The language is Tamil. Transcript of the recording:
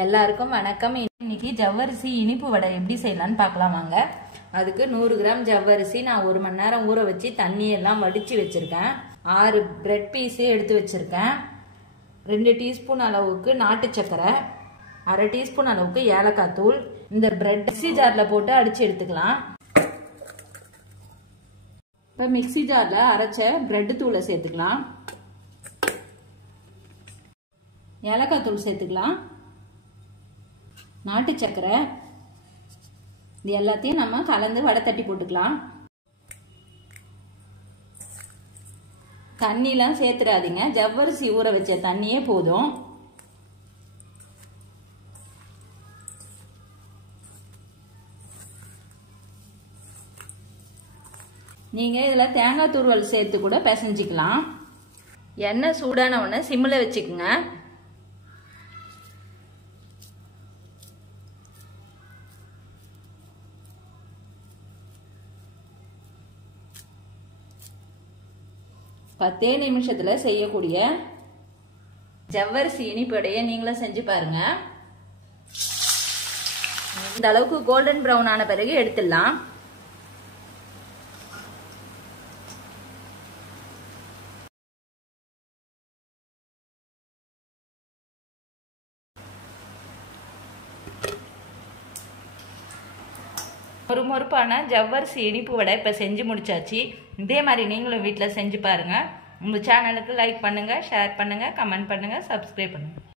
எல்லாருக்கும் வணக்கம். இன்னைக்கு ஜவ்வரிசி இனிப்பு வடை எப்படி செய்யலாம்னு பார்க்கலாம் வாங்க. அதுக்கு 100 கிராம் ஜவ்வரிசி நான் 1 மணி நேரம் ஊற வச்சு தண்ணியெல்லாம் வடிச்சு வச்சிருக்கேன். 6 பிரெட் பீஸ் எடுத்து வச்சிருக்கேன். 2 டீஸ்பூன் அளவுக்கு நாட்டு சக்கரை, 1/2 டீஸ்பூன் அளவுக்கு ஏலக்காய் தூள். இந்த பிரெட் மிக்ஸி ஜார்ல போட்டு அடிச்சு எடுத்துக்கலாம். இப்போ மிக்ஸி ஜார்ல அரைச்ச பிரெட் தூளை சேர்த்துக்கலாம். ஏலக்காய் தூள் சேர்த்துக்கலாம். நாட்டு சக்கரை, இது எல்லாத்தையும் நம்ம கலந்து வடை தட்டி போட்டுக்கலாம். தண்ணிலாம் சேர்த்துடாதீங்க, ஜவ்வரிசி ஊற வச்ச தண்ணியே போதும். நீங்க இதுல தேங்காய் துருவல் சேர்த்து கூட பிசைஞ்சிக்கலாம். எண்ணெய் சூடான உடனே சிம்மில் வச்சுக்கோங்க. பத்தே நிமிஷத்துல செய்யக்கூடிய ஜவ்வரிசி இனிப்படையை நீங்களும் செஞ்சு பாருங்க. இந்த அளவுக்கு கோல்டன் பிரவுன் ஆன பிறகு எடுத்துடலாம். ஒரு மொறுப்பான ஜவ்வரிசி இனிப்பு வடை இப்போ செஞ்சு முடிச்சாச்சு. இதே மாதிரி நீங்களும் வீட்டில் செஞ்சு பாருங்கள். உங்கள் சேனலுக்கு லைக் பண்ணுங்கள், ஷேர் பண்ணுங்கள், கமெண்ட் பண்ணுங்கள், சப்ஸ்கிரைப் பண்ணுங்கள்.